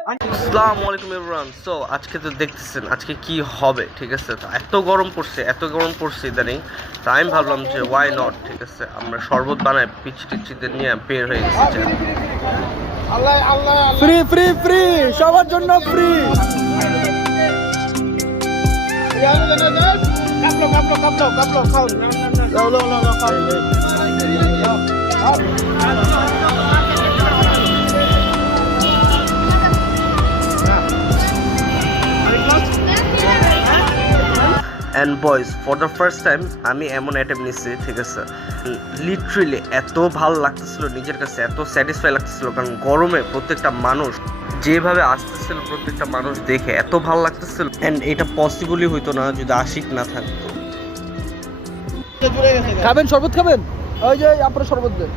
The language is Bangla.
আসসালামু আলাইকুম এভরিওয়ান। সো আজকে তো দেখতেছেন আজকে কি হবে, ঠিক আছে। তো এত গরম পড়ছে ইদানিং। তো আমি ভাবলাম যে ওয়াই নট, ঠিক আছে, আমরা শরবত বানাই পিচ্ছি টিচ্ছিদের নিয়ে বের হয়ে গেছি। ফ্রি ফ্রি ফ্রি সবার জন্য free. And boys, for the first time আমি এমন অ্যাটেম্প নিচ্ছি, ঠিক আছে। লিটারেলি এত ভালো লাগতেছিল নিজের কাছে, এত স্যাটিসফাই লাগতেছিল, কারণ গরমে প্রত্যেকটা মানুষ যেভাবে আসতেছিল, প্রত্যেকটা মানুষ দেখে এত ভালো লাগতেছিল। অ্যান্ড এটা পসিবলই হইতো না যদি আশিক না থাকতো। খাবেন শরবত খাবেন? ওই যে আপনার শরবত দেন।